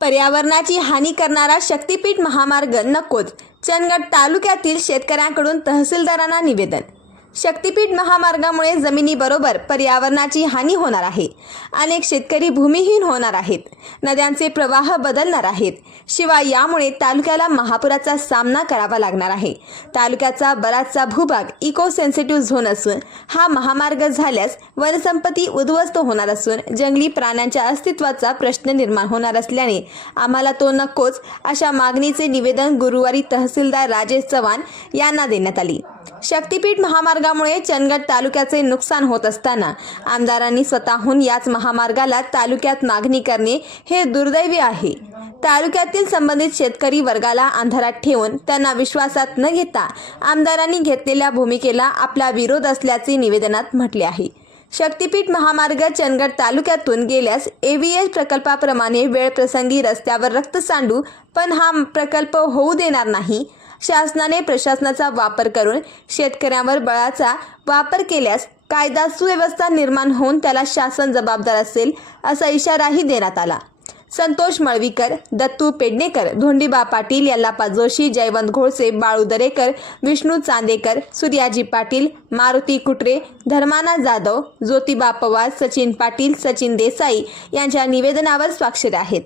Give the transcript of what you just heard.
पर्यावरणाची हानी करणारा शक्तीपीठ महामार्ग नकोच. चंदगड तालुक्यातील शेतकऱ्यांकडून तहसीलदारांना निवेदन शक्तीपीठ महामार्गामुळे जमिनीबरोबर पर्यावरणाची हानी होणार आहे. अनेक शेतकरी भूमिहीन होणार आहेत. नद्यांचे प्रवाह बदलणार आहेत. शिवाय यामुळे तालुक्याला महापुराचा सामना करावा लागणार आहे. तालुक्याचा बराचसा भूभाग इको सेन्सिटिव्ह झोन असून हा महामार्ग झाल्यास वनसंपत्ती उद्ध्वस्त होणार असून जंगली प्राण्यांच्या अस्तित्वाचा प्रश्न निर्माण होणार असल्याने आम्हाला तो नकोच अशा मागणीचे निवेदन गुरुवारी तहसीलदार राजेश चव्हाण यांना देण्यात आली. शक्तीपीठ महामार्गामुळे चंदगड तालुक्याचे नुकसान होत असताना आमदारांनी स्वतःहून याच महामार्गाला तालुक्यात मागणी करणे हे दुर्दैवी आहे. तालुक्यातील संबंधित शेतकरी वर्गाला अंधारात ठेवून त्यांना विश्वासात न घेता आमदारांनी घेतलेल्या भूमिकेला आपला विरोध असल्याचे निवेदनात म्हटले आहे. शक्तीपीठ महामार्ग चंदगड तालुक्यातून गेल्यास एव्हीएस प्रकल्पाप्रमाणे वेळप्रसंगी रस्त्यावर रक्त सांडू पण हा प्रकल्प होऊ देणार नाही शासनाने प्रशासनाचा वापर करून शेतकऱ्यांवर बळाचा वापर केल्यास कायदा सुव्यवस्था निर्माण होऊन त्याला शासन जबाबदार असेल असा इशाराही देण्यात आला. संतोष मळवीकर दत्तू पेडणेकर धोंडीबा पाटील यल्लापा जोशी जयवंत घोळसे बाळू दरेकर विष्णू चांदेकर सूर्याजी पाटील मारुती कुटरे धर्माना जाधव ज्योतिबा पवार सचिन पाटील सचिन देसाई यांच्या निवेदनावर स्वाक्षरी आहेत.